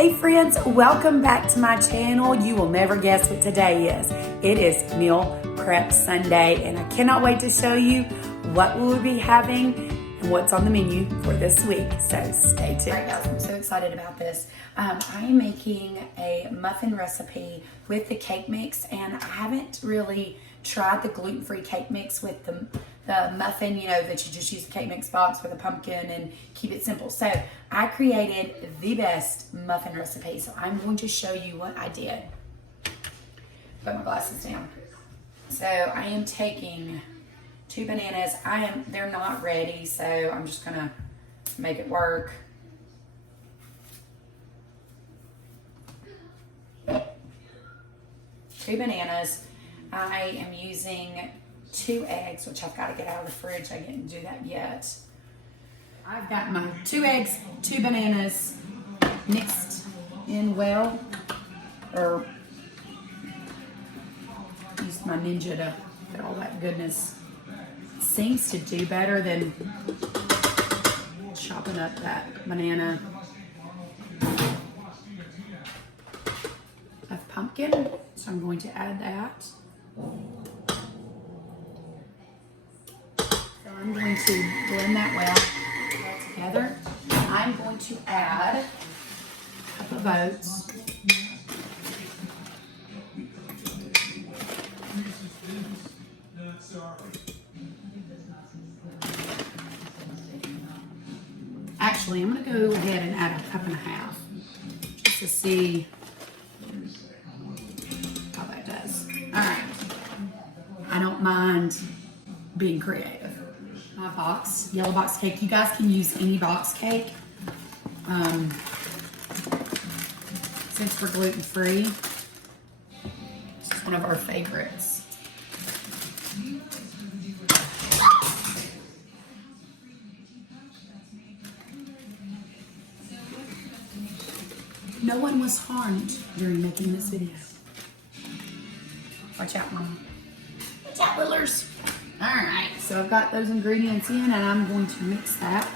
Hey friends, welcome back to my channel. You will never guess what today is. It is Meal Prep Sunday, and I cannot wait to show you what we will be having and what's on the menu for this week. So stay tuned. All right guys, I'm so excited about this. I am making a muffin recipe with the cake mix, and I haven't really tried the gluten-free cake mix with the muffin, you know, that you just use the cake mix box with a pumpkin and keep it simple. So I created the best muffin recipe. So I'm going to show you what I did. Put my glasses down. So I am taking 2 bananas. They're not ready, so I'm just gonna make it work. Two bananas. I am using 2 eggs, which I've got to get out of the fridge. I didn't do that yet. I've got my 2 eggs, 2 bananas mixed in well, or used my Ninja to get all that goodness. Seems to do better than chopping up that banana. Of pumpkin, so I'm going to add that. I'm going to blend that well together. I'm going to add a cup of oats. Actually, I'm going to go ahead and add a cup and a half just to see how that does. All right. I don't mind being creative. My box, yellow box cake. You guys can use any box cake. Since we're gluten-free, it's one of our favorites. No one was harmed during making this video. Watch out, Mama. Watch out, Willers. All right, so I've got those ingredients in, and I'm going to mix that.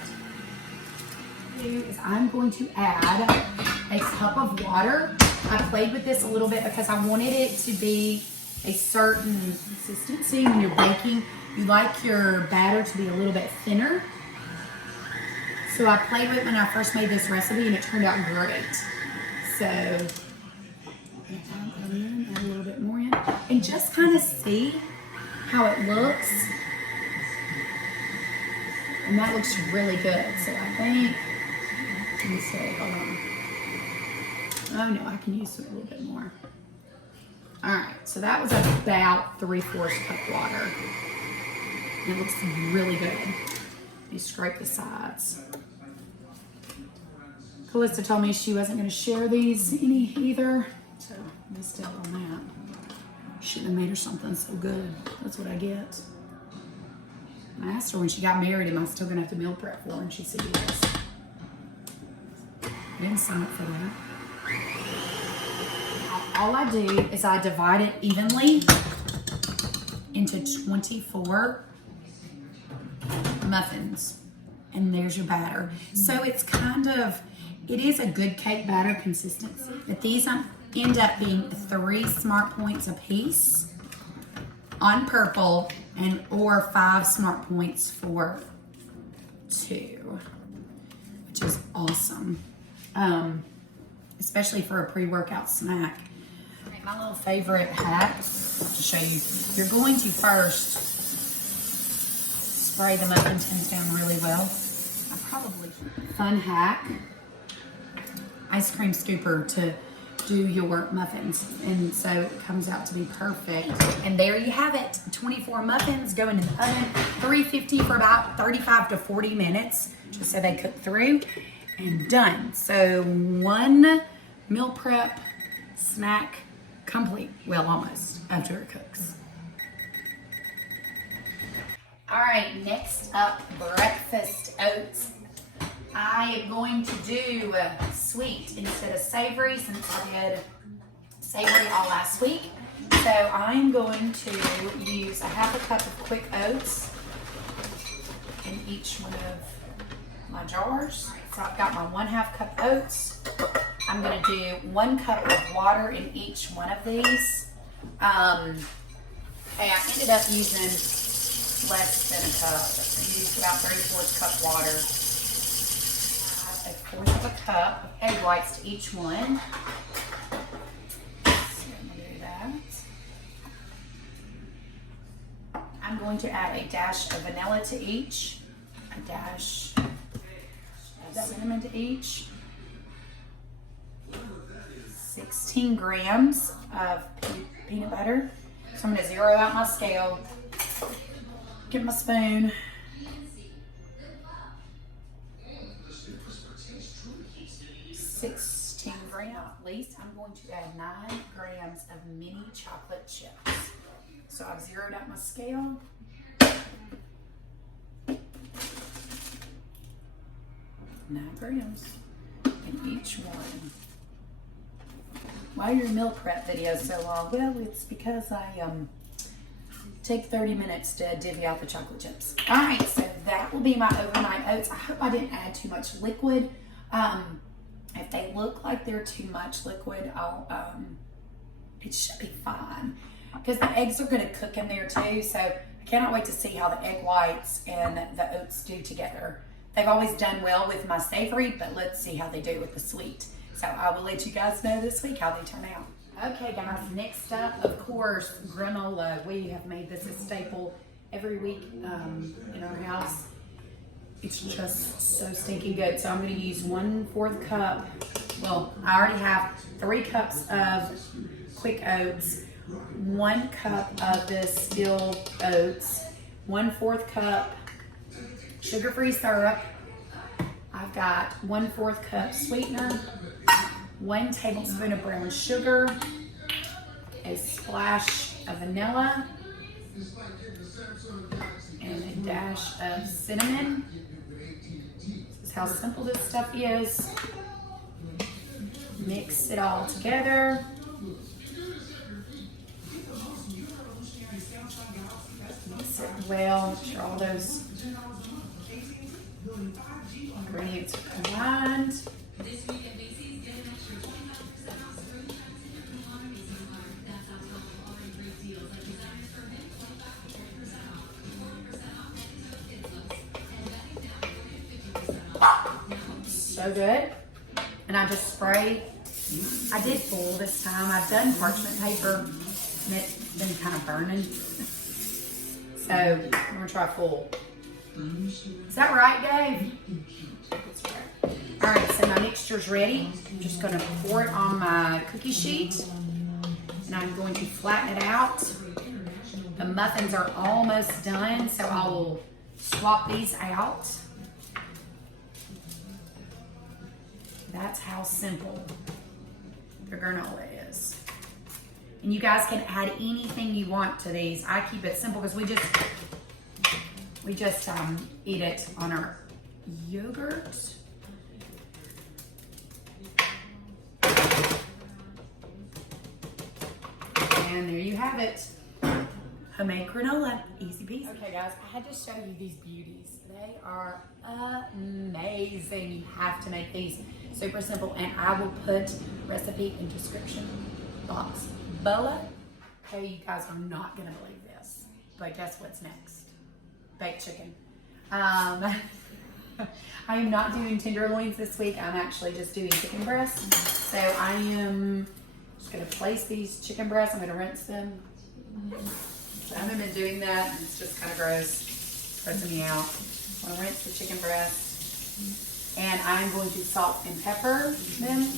I'm going to add a cup of water. I played with this a little bit because I wanted it to be a certain consistency when you're baking. You like your batter to be a little bit thinner. So I played with it when I first made this recipe, and it turned out great. So add a little bit more in, and just kind of see how it looks. And that looks really good. So I think, let me see, hold on. Oh no, I can use a little bit more. All right, so that was about 3/4 cup water. It looks really good. You scrape the sides. Calista told me she wasn't going to share these any either, so I missed out on that. Shouldn't have made her something so good. That's what I get. I asked her when she got married, am I still going to have to meal prep for her? And she said yes. I didn't sign up for that. All I do is I divide it evenly into 24 muffins. And there's your batter. So it's kind of, it is a good cake batter consistency. But these end up being 3 smart points a piece on purple, and or 5 smart points for 2, which is awesome, especially for a pre-workout snack. My little favorite hack to show you, you're going to first spray the muffin tins down really well. Fun hack, ice cream scooper to do your muffins, and so it comes out to be perfect. And there you have it, 24 muffins going in the oven, 350 for about 35 to 40 minutes, just so they cook through, and done. So 1 meal prep snack complete, well, almost, after it cooks. All right, next up, breakfast oats. I am going to do sweet instead of savory, since I did savory all last week. So I'm going to use a 1/2 cup of quick oats in each one of my jars. So I've got my 1/2 cup oats. I'm gonna do 1 cup of water in each one of these. And I ended up using less than a cup. I used about 3/4 cup water. Add 1/4 of a cup of egg whites to each one. So I'm gonna do that. I'm going to add a dash of vanilla to each, a dash of cinnamon to each, 16 grams of peanut butter. So I'm going to zero out my scale, get my spoon. At least I'm going to add 9 grams of mini chocolate chips. So I've zeroed out my scale. 9 grams in each one. Why are your meal prep videos so long? Well, it's because I take 30 minutes to divvy out the chocolate chips. All right, so that will be my overnight oats. I hope I didn't add too much liquid. If they look like they're too much liquid, it should be fine. Because the eggs are gonna cook in there too, so I cannot wait to see how the egg whites and the oats do together. They've always done well with my savory, but let's see how they do with the sweet. So I will let you guys know this week how they turn out. Okay guys, next up, of course, granola. We have made this a staple every week in our house. It's just so stinking good. So I'm gonna use 1/4 cup. Well, I already have 3 cups of quick oats, 1 cup of this still oats, 1/4 cup sugar-free syrup. I've got 1/4 cup sweetener, 1 tablespoon of brown sugar, a splash of vanilla, and a dash of cinnamon. This is how simple this stuff is. Mix it all together. Mix it well, make sure all those ingredients are combined. So good. And I just spray. I did full this time. I've done parchment paper and it's been kind of burning. So I'm gonna try full. Is that right, Dave? That's right. All right, so my mixture's ready. I'm just gonna pour it on my cookie sheet and I'm going to flatten it out. The muffins are almost done, so I will swap these out. That's how simple the granola is. And you guys can add anything you want to these. I keep it simple because we just eat it on our yogurt. And there you have it. Homemade granola, easy peasy. Okay guys, I had to show you these beauties. They are amazing. You have to make these. Super simple, and I will put recipe in description box below. Okay, you guys are not gonna believe this, but guess what's next? Baked chicken. I am not doing tenderloins this week. I'm actually just doing chicken breasts. So I am just gonna place these chicken breasts. I'm gonna rinse them. I haven't been doing that, and it's just kind of gross, grossing me out. I'm gonna rinse the chicken breast. And I'm going to salt and pepper them.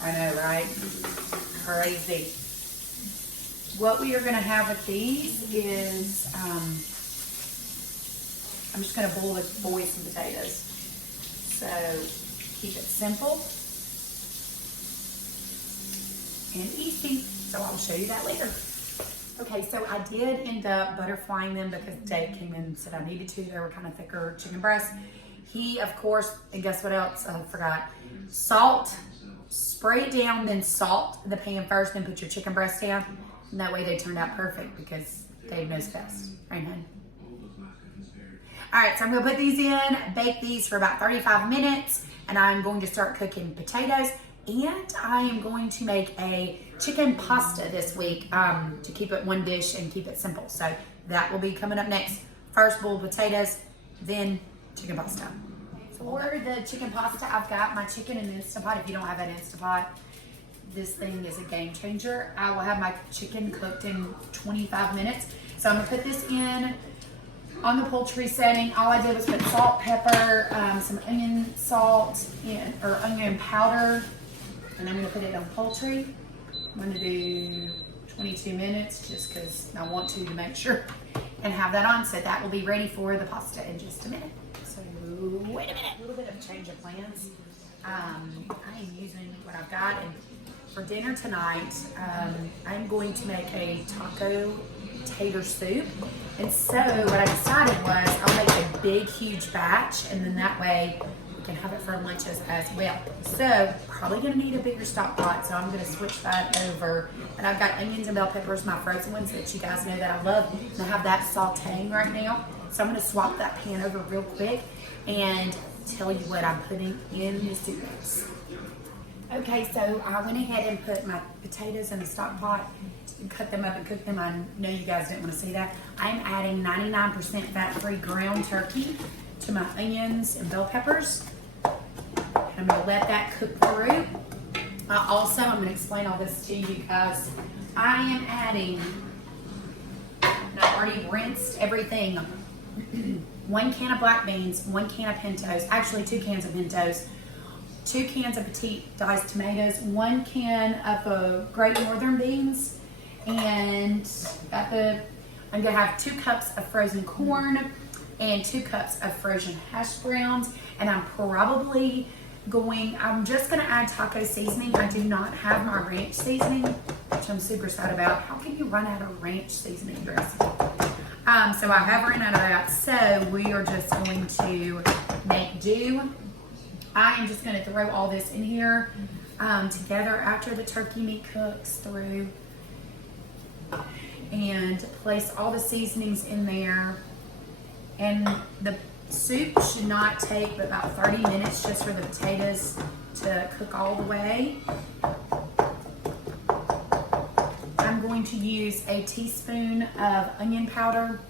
I know, right? Crazy. What we are gonna have with these is, I'm just gonna boil some potatoes. So keep it simple and easy. So I'll show you that later. Okay, so I did end up butterflying them because Dave came in and said I needed to. They were kind of thicker chicken breasts. He, of course, and guess what else I forgot? Salt. Spray it down, then salt the pan first, then put your chicken breast down. And that way they turned out perfect because Dave knows best. Right, honey? All right, so I'm gonna put these in, bake these for about 35 minutes, and I'm going to start cooking potatoes. And I am going to make a chicken pasta this week to keep it one dish and keep it simple. So that will be coming up next. First, boiled potatoes, then chicken pasta. For the chicken pasta, I've got my chicken in an Instapot. If you don't have an Instapot, this thing is a game changer. I will have my chicken cooked in 25 minutes. So I'm gonna put this in on the poultry setting. All I did was put salt, pepper, some onion salt, or onion powder, and I'm gonna put it on poultry. I'm gonna do 22 minutes just because I want to make sure, and have that on. So that will be ready for the pasta in just a minute. So wait a minute, a little bit of a change of plans. I am using what I've got, and for dinner tonight, I'm going to make a taco tater soup. And so what I decided was I'll make a big, huge batch, and then that way we can have it for lunches as well. So probably gonna need a bigger stock pot, so I'm gonna switch that over. And I've got onions and bell peppers, my frozen ones that you guys know that I love, and I have that sauteing right now. So I'm gonna swap that pan over real quick and tell you what I'm putting in the soup mix. Okay, so I went ahead and put my potatoes in the stock pot, cut them up and cook them. I know you guys didn't want to see that. I'm adding 99% fat-free ground turkey to my onions and bell peppers. I'm gonna let that cook through. I'm gonna explain all this to you guys. I am adding, and I've already rinsed everything, 1 can of black beans, 1 can of pintos, actually 2 cans of pintos, 2 cans of petite diced tomatoes, 1 can of great northern beans, and I'm gonna have 2 cups of frozen corn and 2 cups of frozen hash browns. And I'm just gonna add taco seasoning. I do not have my ranch seasoning, which I'm super sad about. How can you run out of ranch seasoning dressing? So I have run out of that. So we are just going to make do. I am just gonna throw all this in here together after the turkey meat cooks through, and place all the seasonings in there. And the soup should not take but about 30 minutes just for the potatoes to cook all the way. I'm going to use a teaspoon of onion powder,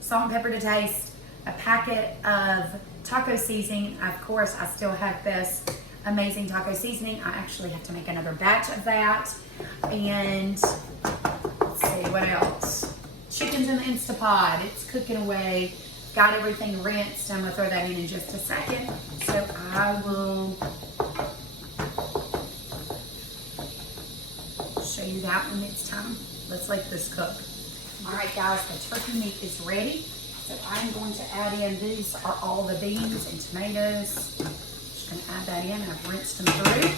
salt and pepper to taste, a packet of taco seasoning. Of course, I still have this amazing taco seasoning. I actually have to make another batch of that. And let's see, what else? Chicken's in the Instapot. It's cooking away. Got everything rinsed. I'm gonna throw that in just a second. So I will show you that when it's time. Let's let this cook. All right, guys, the turkey meat is ready. So I'm going to add in, these are all the beans and tomatoes. Just gonna add that in. I've rinsed them through.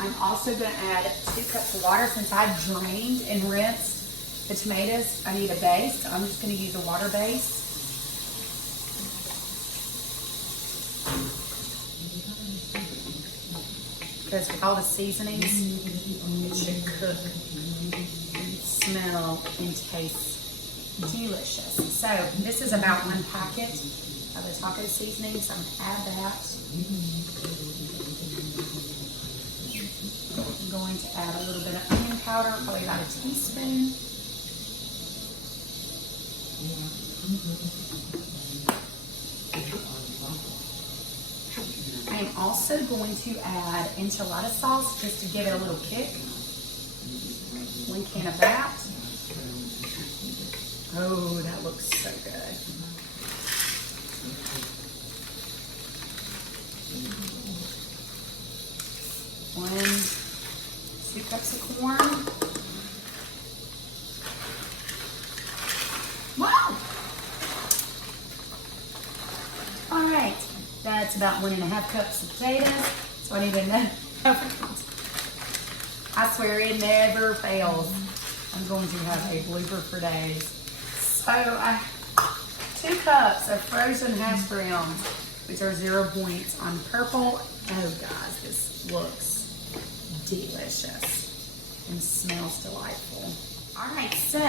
I'm also gonna add 2 cups of water. Since I drained and rinsed the tomatoes, I need a base. So I'm just gonna use a water base. Because with all the seasonings, it should cook, smell, and taste delicious. So this is about 1 packet of the taco seasoning, so I'm gonna add that. I'm going to add a little bit of onion powder, probably about a teaspoon. I am also going to add enchilada sauce just to give it a little kick. 1 can of that. Oh, that looks so good. One, 2 cups of corn. Wow! All right. That's about 1.5 cups of potatoes. So I need another. I swear it never fails. I'm going to have a blooper for days. So 2 cups of frozen hash browns, which are 0 points on purple. Oh guys, this looks delicious and smells delightful. All right, so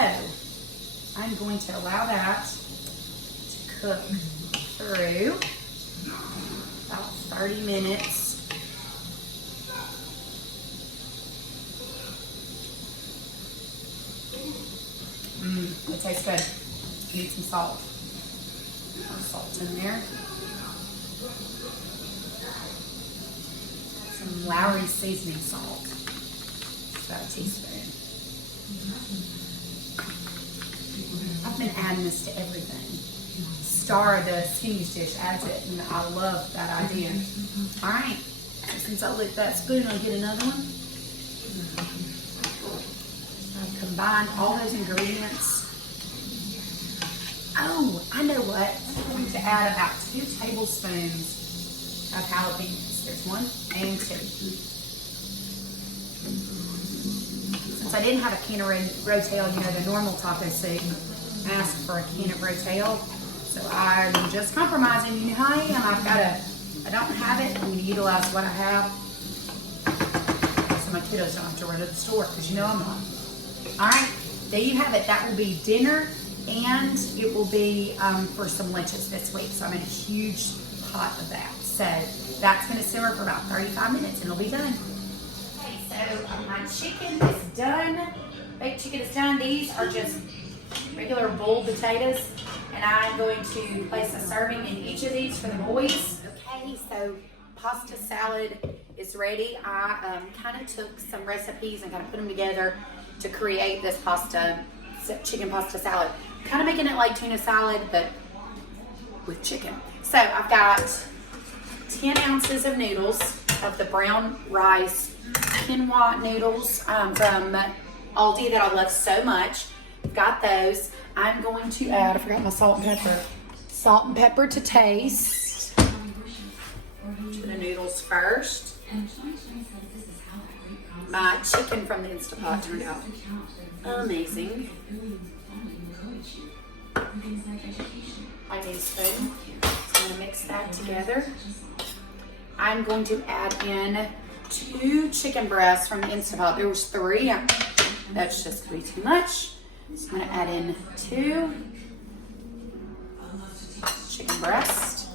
I'm going to allow that to cook through about 30 minutes. It tastes good. You need some salt. More salt in there. Some Lowry seasoning salt. About a teaspoon. I've been adding this to everything. Star, the Skinny's dish, adds it, and I love that idea. All right, so since I licked that spoon, I'll get another one. I've combined all those ingredients. Oh, I know what. I'm going to add about 2 tablespoons of jalapenos. There's 1 and 2. Since I didn't have a can of Rotel, you know, the normal taco soup, asked for a can of Rotel. So I'm just compromising. You know how I am. I don't have it. I'm going to utilize what I have. So my kiddos don't have to run to the store, because you know I'm not. All right, there you have it. That will be dinner, and it will be for some lunches this week. So I'm in a huge pot of that. So that's going to simmer for about 35 minutes, and it'll be done. Okay, so my chicken is done. Baked chicken is done. These are just regular boiled potatoes, and I'm going to place a serving in each of these for the boys. Okay, so pasta salad is ready. I kind of took some recipes and kind of put them together to create this chicken pasta salad. Kind of making it like tuna salad, but with chicken. So I've got 10 ounces of noodles, of the brown rice quinoa noodles from Aldi that I love so much. Got those. I'm going to add, I forgot my salt and pepper. Salt and pepper to taste. To the noodles first. My chicken from the Instapot turned out amazing. My teaspoon. So I'm going to mix that together. I'm going to add in 2 chicken breasts from the Instapot. There was 3. That's just going to be too much. So I'm going to add in 2 chicken breasts.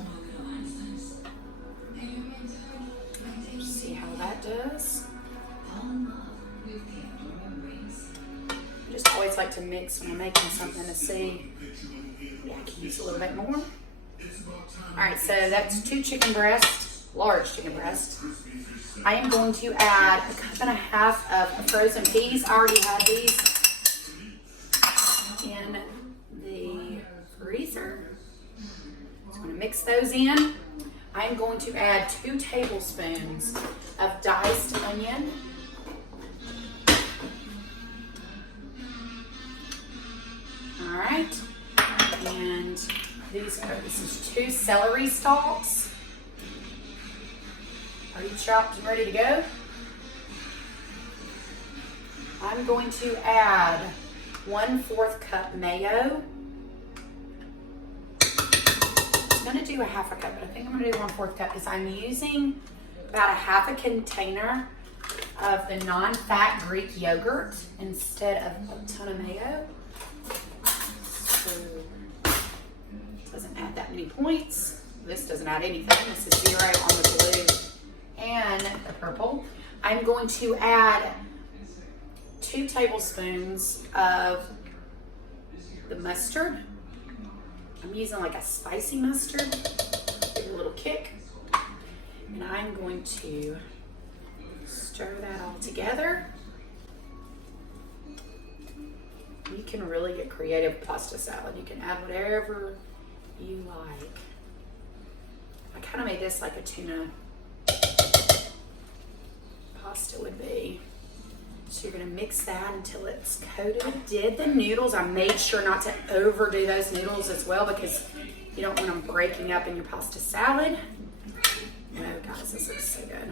See how that does. I just always like to mix when I'm making something to see. Yeah, I can use a little bit more. Alright, so that's 2 chicken breasts, large chicken breasts. I am going to add 1.5 cups of frozen peas. I already had these in the freezer. So I'm going to mix those in. I'm going to add 2 tablespoons of diced onion. All right, and this is 2 celery stalks. Already chopped and ready to go. I'm going to add 1/4 cup mayo. I'm going to do a 1/2 cup, but I think I'm going to do 1/4 cup because I'm using about 1/2 container of the non-fat Greek yogurt instead of a ton of mayo. So it doesn't add that many points. This doesn't add anything. This is 0 on the blue and the purple. I'm going to add 2 tablespoons of the mustard. I'm using like a spicy mustard, give it a little kick. And I'm going to stir that all together. You can really get creative with pasta salad. You can add whatever you like. I kind of made this like a tuna pasta would be. So you're gonna mix that until it's coated. I did the noodles. I made sure not to overdo those noodles as well because you don't want them breaking up in your pasta salad. No, guys, this looks so good.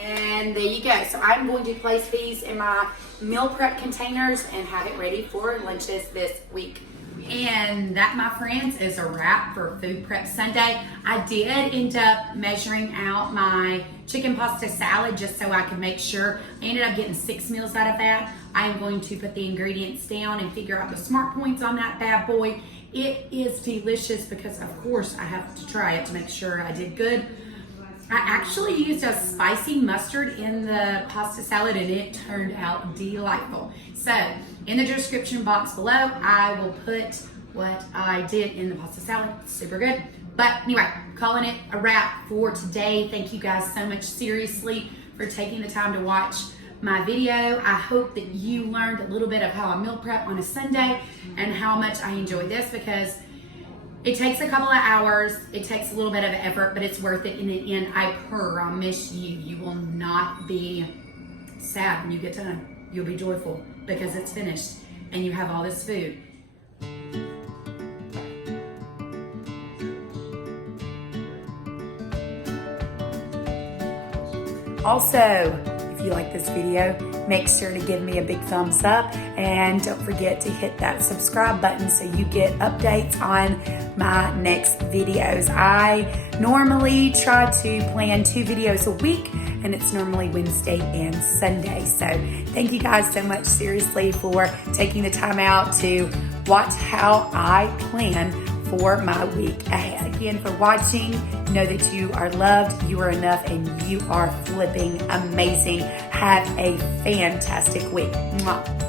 And there you go. So I'm going to place these in my meal prep containers and have it ready for lunches this week. And that, my friends, is a wrap for Food Prep Sunday. I did end up measuring out my chicken pasta salad just so I could make sure. I ended up getting 6 meals out of that. I am going to put the ingredients down and figure out the smart points on that bad boy. It is delicious because of course I have to try it to make sure I did good. I actually used a spicy mustard in the pasta salad and it turned out delightful. So in the description box below, I will put what I did in the pasta salad. Super good. But anyway, calling it a wrap for today. Thank you guys so much, seriously, for taking the time to watch my video. I hope that you learned a little bit of how I meal prep on a Sunday and how much I enjoy this, because it takes a couple of hours, it takes a little bit of effort, but it's worth it in the end. I promise you, you will not be sad when you get done. You'll be joyful because it's finished and you have all this food. Also, if you like this video, make sure to give me a big thumbs up and don't forget to hit that subscribe button so you get updates on my next videos. I normally try to plan 2 videos a week and it's normally Wednesday and Sunday. So thank you guys so much, seriously, for taking the time out to watch how I plan for my week ahead. Again, for watching, know that you are loved, you are enough, and you are flipping amazing. Have a fantastic week. Mwah.